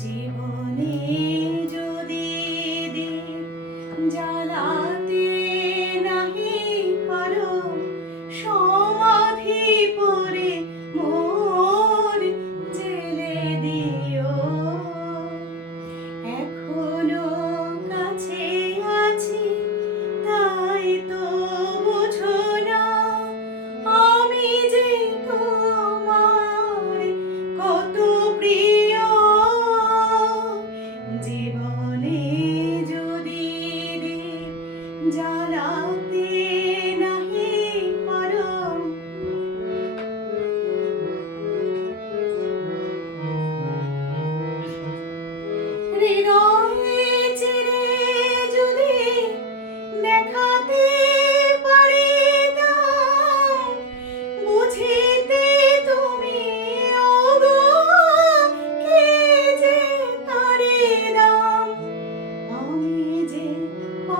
জীবনে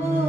Oh.